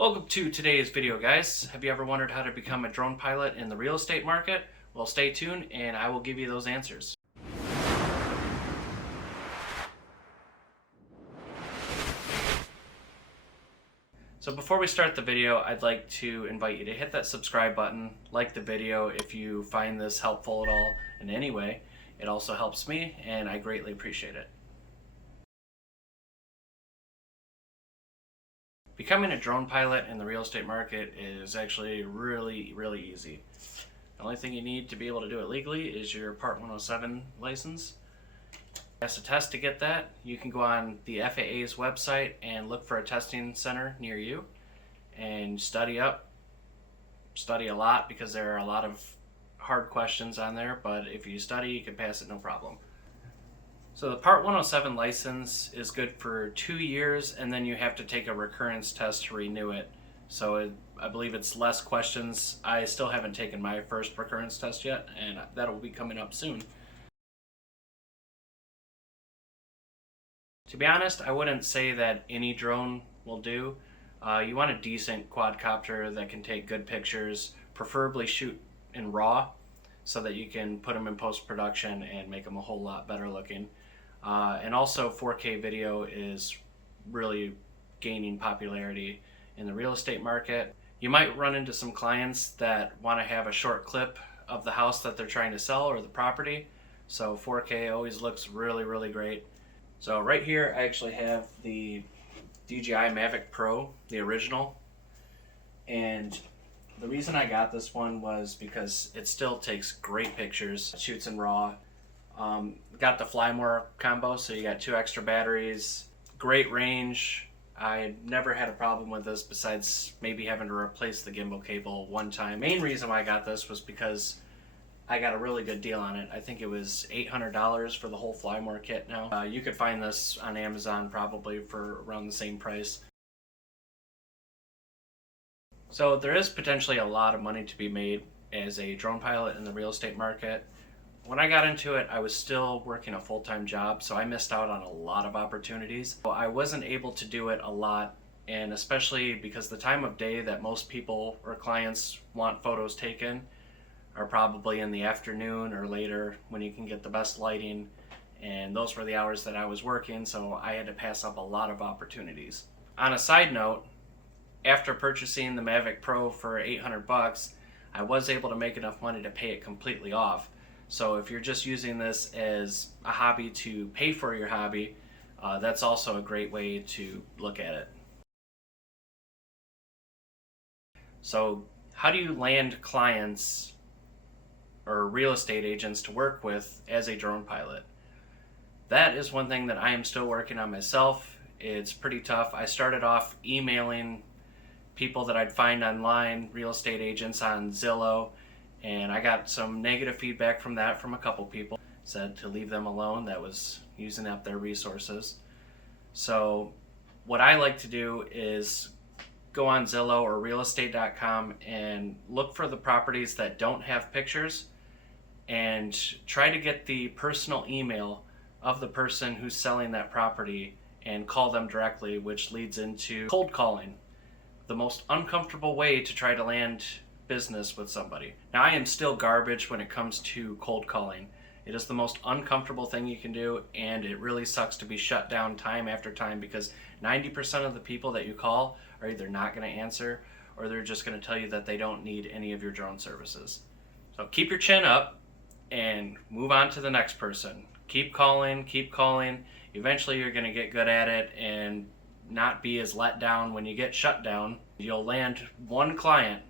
Welcome to today's video, guys. Have you ever wondered how to become a drone pilot in the real estate market? Well, stay tuned and I will give you those answers. So before we start the video, I'd like to invite you to hit that subscribe button, like the video if you find this helpful at all in any way. It also helps me and I greatly appreciate it. Becoming a drone pilot in the real estate market is actually really easy. The only thing you need to be able to do it legally is your Part 107 license. Pass a test to get that. You can go on the FAA's website and look for a testing center near you and study a lot, because there are a lot of hard questions on there, but if you study, you can pass it no problem. So the Part 107 license is good for 2 years, and then you have to take a recurrence test to renew it. So I believe it's less questions. I still haven't taken my first recurrence test yet, and that will be coming up soon. To be honest, I wouldn't say that any drone will do. You want a decent quadcopter that can take good pictures, preferably shoot in RAW, so that you can put them in post-production and make them a whole lot better looking. And also 4K video is really gaining popularity in the real estate market. You might run into some clients that want to have a short clip of the house that they're trying to sell or the property. So 4K always looks really great. So right here I actually have the DJI Mavic Pro, the original. And the reason I got this one was because it still takes great pictures, shoots in RAW. Got the Fly More combo, so you got 2 extra batteries, great range. I never had a problem with this besides maybe having to replace the gimbal cable one time. Main reason why I got this was because I got a really good deal on it. I think it was $800 for the whole Fly More kit now. You could find this on Amazon probably for around the same price. So there is potentially a lot of money to be made as a drone pilot in the real estate market. When I got into it, I was still working a full-time job, so I missed out on a lot of opportunities. So I wasn't able to do it a lot, and especially because the time of day that most people or clients want photos taken are probably in the afternoon or later when you can get the best lighting, and those were the hours that I was working, so I had to pass up a lot of opportunities. On a side note, after purchasing the Mavic Pro for 800 bucks, I was able to make enough money to pay it completely off. So if you're just using this as a hobby to pay for your hobby, that's also a great way to look at it. So how do you land clients or real estate agents to work with as a drone pilot? That is one thing that I am still working on myself. It's pretty tough. I started off emailing people that I'd find online, real estate agents on Zillow, and I got some negative feedback from that from a couple people. Said to leave them alone, that was using up their resources. So what I like to do is go on Zillow or realestate.com and look for the properties that don't have pictures and try to get the personal email of the person who's selling that property and call them directly, which leads into cold calling, the most uncomfortable way to try to land business with somebody. Now, I am still garbage when it comes to cold calling. It is the most uncomfortable thing you can do, and it really sucks to be shut down time after time, because 90% of the people that you call are either not going to answer or they're just going to tell you that they don't need any of your drone services. So keep your chin up and move on to the next person. Keep calling. Eventually you're going to get good at it and not be as let down when you get shut down. You'll land one client,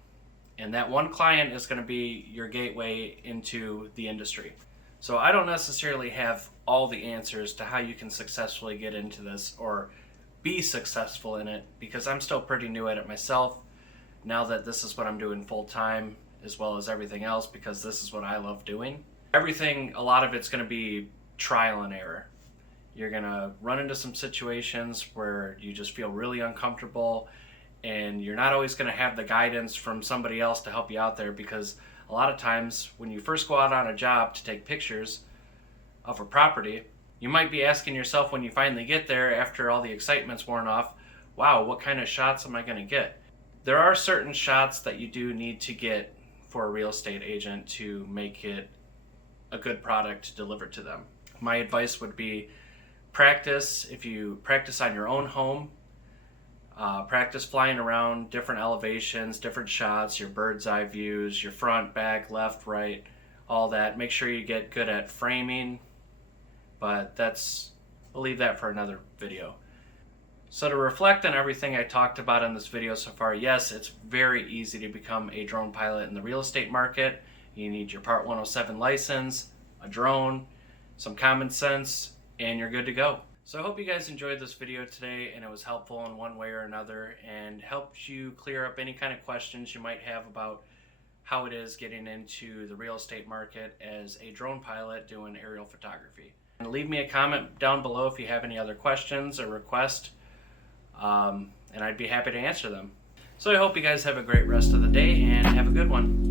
and that one client is going to be your gateway into the industry. So I don't necessarily have all the answers to how you can successfully get into this or be successful in it, because I'm still pretty new at it myself now that this is what I'm doing full time, as well as everything else, because this is what I love doing. Everything, a lot of it's going to be trial and error. You're going to run into some situations where you just feel really uncomfortable, and you're not always going to have the guidance from somebody else to help you out there, because a lot of times when you first go out on a job to take pictures of a property, you might be asking yourself when you finally get there after all the excitement's worn off, wow, what kind of shots am I going to get? There are certain shots that you do need to get for a real estate agent to make it a good product delivered to them. My advice would be practice. If you practice on your own home, practice flying around different elevations, different shots, your bird's eye views, your front, back, left, right, all that. Make sure you get good at framing, but we'll leave that for another video. So to reflect on everything I talked about in this video so far, yes, it's very easy to become a drone pilot in the real estate market. You need your Part 107 license, a drone, some common sense, and you're good to go. So I hope you guys enjoyed this video today and it was helpful in one way or another and helped you clear up any kind of questions you might have about how it is getting into the real estate market as a drone pilot doing aerial photography. And leave me a comment down below if you have any other questions or requests, and I'd be happy to answer them. So I hope you guys have a great rest of the day and have a good one.